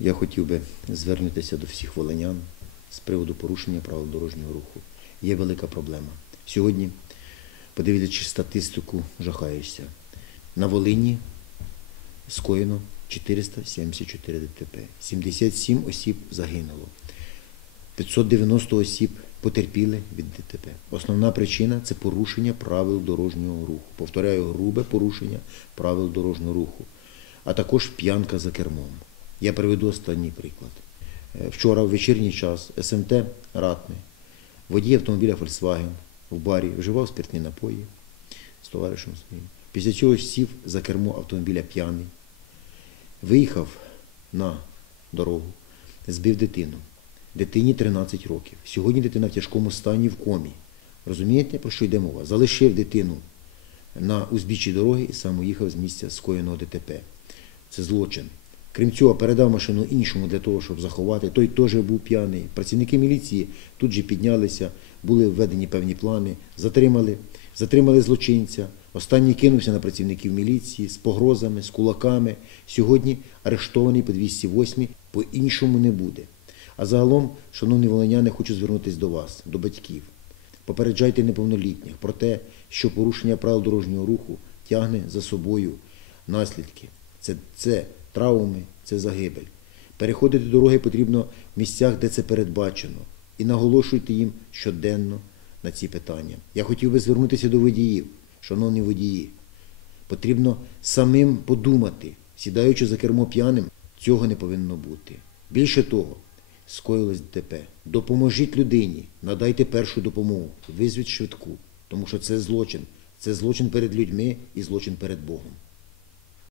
Я хотів би звернутися до всіх волинян з приводу порушення правил дорожнього руху. Є велика проблема. Сьогодні, подивлячись статистику, жахаєшся. На Волині скоєно 474 ДТП, 77 осіб загинуло, 590 осіб потерпіли від ДТП. Основна причина це порушення правил дорожнього руху. Повторяю, грубе порушення правил дорожнього руху, а також п'янка за кермом. Я приведу останній приклад. Е, Вчора в вечірній час СМТ Ратне, водій автомобіля Volkswagen в барі вживав спиртні напої з товаришем своїм. Після цього сів за кермо автомобіля п'яний, виїхав на дорогу, збив дитину. Дитині 13 років. Сьогодні дитина в тяжкому стані в комі. Розумієте, про що йде мова? Залишив дитину на узбіччі дороги і сам уїхав з місця скоєного ДТП. Це злочин. Крім цього, передав машину іншому для того, щоб заховати. Той теж був п'яний. Працівники міліції тут же піднялися, були введені певні плани, затримали, затримали злочинця. Останній кинувся на працівників міліції з погрозами, з кулаками. Сьогодні арештований по 208, по-іншому не буде. А загалом, шановні волиняни, хочу звернутися до вас, до батьків. Попереджайте неповнолітніх про те, що порушення правил дорожнього руху тягне за собою наслідки. Це, це травми, це загибель. Переходити дороги потрібно в місцях, де це передбачено, і наголошуйте їм щоденно на ці питання. Я хотів би звернутися до водіїв, шановні водії. Потрібно самим подумати, сідаючи за кермо п'яним, цього не повинно бути. Більше того, скоїлось ДТП. Допоможіть людині, надайте першу допомогу, визвіть швидку, тому що це злочин. Це злочин перед людьми і злочин перед Богом.